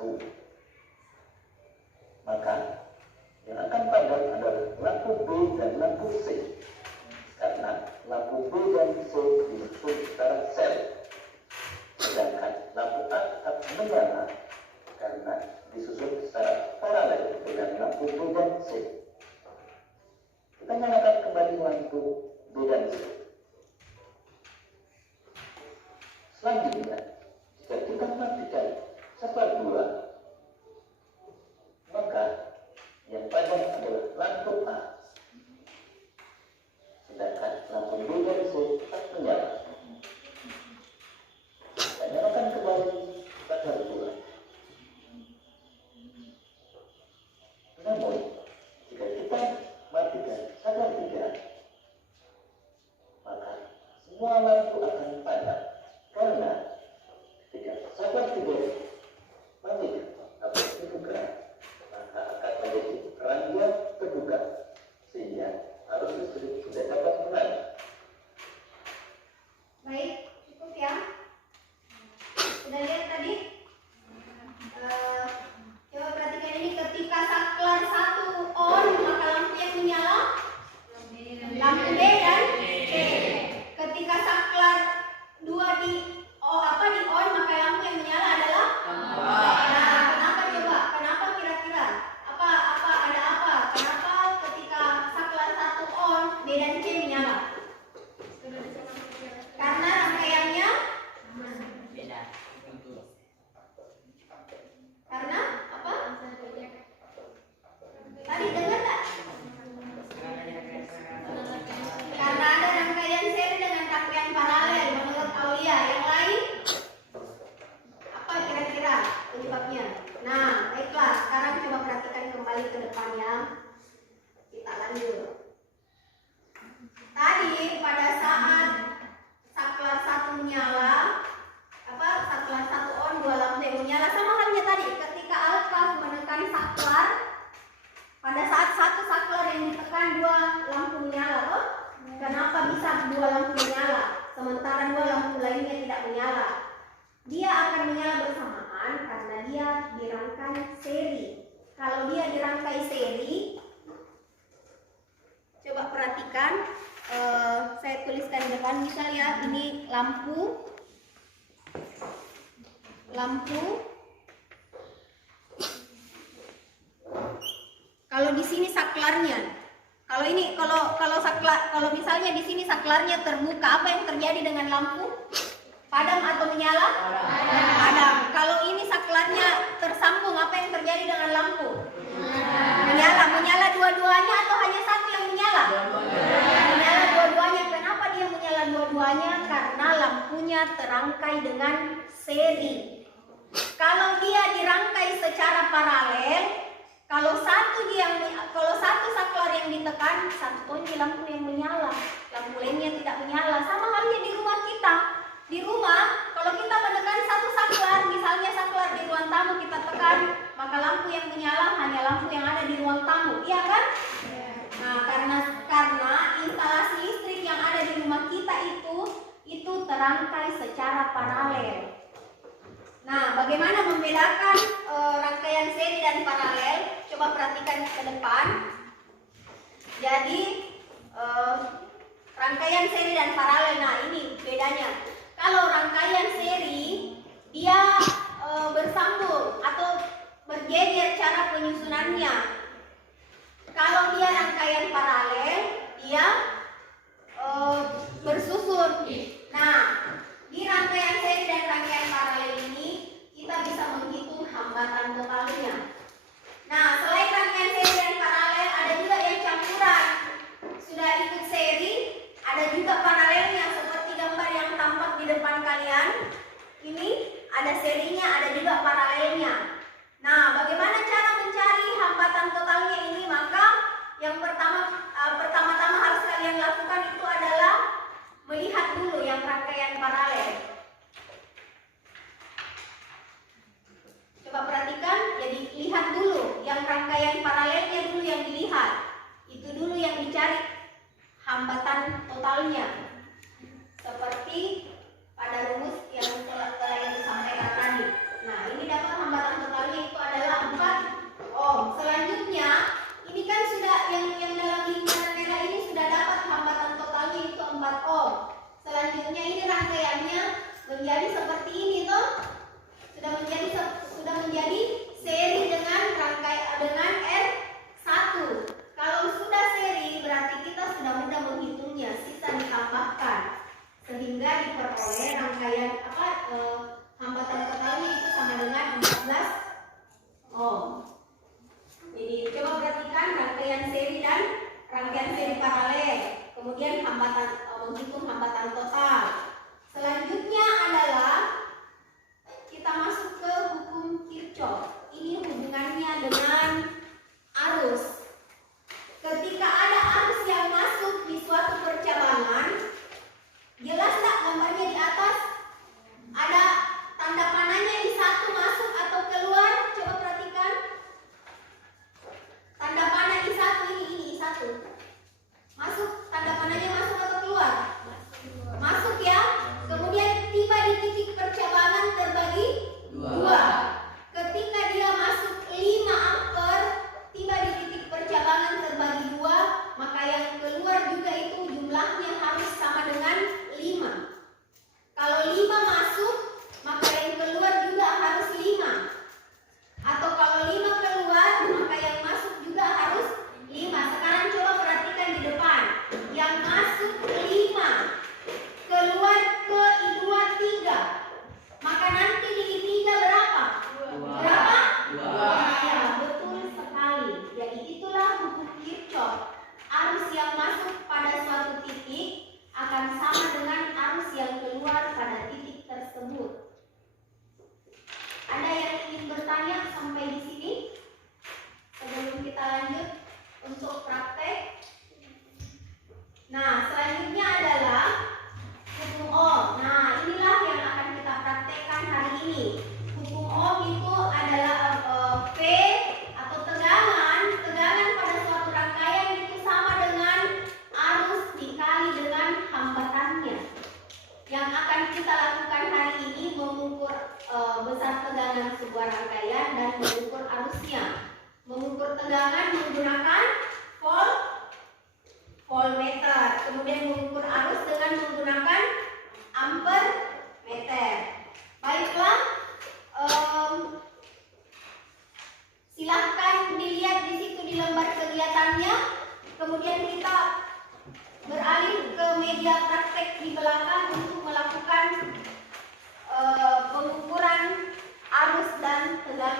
satu. Maka yang akan padam adalah lampu B dan lampu C, karena lampu B dan C disusun secara sel, sedangkan lampu A tetap menyala karena disusun secara paralel dengan lampu B dan C. Kita nyalakan kembali lampu B dan C. Selanjutnya, jika kita matikan saklar 2, maka yang padam adalah lampu A, sedangkan lampu B dan C tetap menyala. Kita nyalakan kembali saklar 2. Namun, jika kita matikan saklar 3, maka semua lampu akan padam, karena jika saklar 3 mati atau terbuka, maka akan menjadi rangga terbuka, sehingga arus listrik tidak dapat mengalir. Baik, cukup ya. Sudah lihat tadi? Coba perhatikan ini, ketika saklar 1 on, maka lampu yang menyala lampu B dan C. Ketika saklar 2 di on, maka lampu yang menyala adalah nah, kenapa coba? Kenapa kira-kira? Ada apa? Kenapa ketika saklar 1 on, B dan C menyala? Karena rangkaiannya beda. karena apa? Tadi dengar tak? Karena ada rangkaian seri dengan rangkaian paralel menurut Aulia. Yang lain? Apa kira-kira penyebabnya? Nah, baiklah. Sekarang coba perhatikan kembali ke depannya. Kita lanjut. Tadi pada saat saklar 1 menyala, saklar 1 on, 2 lampu yang menyala, sama halnya tadi ketika alfa menekan saklar, pada saat satu saklar yang ditekan 2 lampu menyala. Oh, kenapa bisa 2 lampu menyala sementara 2 lampu lainnya tidak menyala? Dia akan menyala bersamaan karena dia dirangkai seri. Kalau dia dirangkai seri, coba perhatikan, saya tuliskan di depan, misalnya ini lampu. Kalau di sini saklarnya, kalau misalnya di sini saklarnya terbuka, apa yang terjadi dengan lampu? Padam atau menyala? Padam. Kalau ini saklarnya tersambung, apa yang terjadi dengan lampu? Menyala dua-duanya atau hanya satu yang menyala? Menyala dua-duanya. Kenapa dia menyala dua-duanya? Karena lampunya terangkai dengan seri. Kalau dia dirangkai secara paralel, kalau satu saklar yang ditekan, satunya lampu yang menyala, lampu lainnya tidak menyala. Sama halnya di rumah kita. Di rumah, kalau kita menekan satu saklar, misalnya saklar di ruang tamu kita tekan, maka lampu yang menyala hanya lampu yang ada di ruang tamu, iya kan? Nah, karena instalasi listrik yang ada di rumah kita itu terangkai secara paralel. Nah, bagaimana membedakan rangkaian seri dan paralel? Coba perhatikan ke depan. Jadi, rangkaian seri dan paralel, nah ini bedanya. Kalau rangkaian seri, dia bersambung atau berjejer cara penyusunannya. Kalau dia rangkaian paralel, dia bersusun. Nah, di rangkaian seri dan rangkaian paralel ini, kita bisa menghitung hambatan totalnya. Nah, selain rangkaian seri dan paralel, ada juga yang campuran. Sudah ikut seri, ada juga paralelnya, seperti gambar yang tampak di depan kalian. Ini ada serinya, ada juga paralelnya. Nah, bagaimana cara mencari hambatan totalnya ini? Maka yang pertama-tama harus kalian lakukan itu adalah melihat dulu yang rangkaian paralel. Coba perhatikan, jadi lihat dulu yang rangkaian paralelnya dulu yang dilihat. Itu dulu yang dicari hambatan totalnya. Seperti pada rumus yang telah disampaikan tadi. Nah, ini dapat hambatan totalnya Kirchhoff. Ini hubungannya dengan arus. Ketika ada arus yang masuk di suatu percabangan, jelas tak gambarnya di atas? Ada tanda panahnya I1 masuk atau keluar? Coba perhatikan. Tanda panah I1 ini I1. Masuk, tanda panahnya masuk atau keluar? Masuk ya. Kemudian tiba di titik percabangan terbagi dua. Ketika dia masuk 5 ampere, tiba di titik percabangan terbagi dua, maka yang keluar juga itu jumlahnya harus sama dengan 5. Kalau 5 masuk, maka yang keluar juga harus 5. Atau kalau 5 keluar, maka yang masuk juga harus 5. Sekarang coba perhatikan di depan. Yang masuk 5, keluar ke I2 3. Maka nanti di I3 berapa? Berapa? 2. Ya, betul sekali. Jadi itulah hukum Kirchhoff. Arus yang masuk pada suatu titik akan sama dengan arus yang keluar pada titik tersebut. Ada yang ingin bertanya sampai di sini? Sebelum kita lanjut untuk praktek. Nah, selanjutnya adalah hukum Ohm. Nah, inilah yang akan kita praktekkan hari ini. Hukum Ohm itu adalah V atau tegangan. Tegangan pada suatu rangkaian itu sama dengan arus dikali dengan hambatannya. Yang akan kita lakukan hari ini mengukur besar tegangan sebuah rangkaian dan mengukur arusnya. Mengukur tegangan menggunakan voltmeter. Kemudian mengukur arus dengan menggunakan ampermeter. Baiklah, silahkan dilihat di situ di lembar kegiatannya. Kemudian kita beralih ke meja praktek di belakang untuk melakukan pengukuran arus dan tegangan.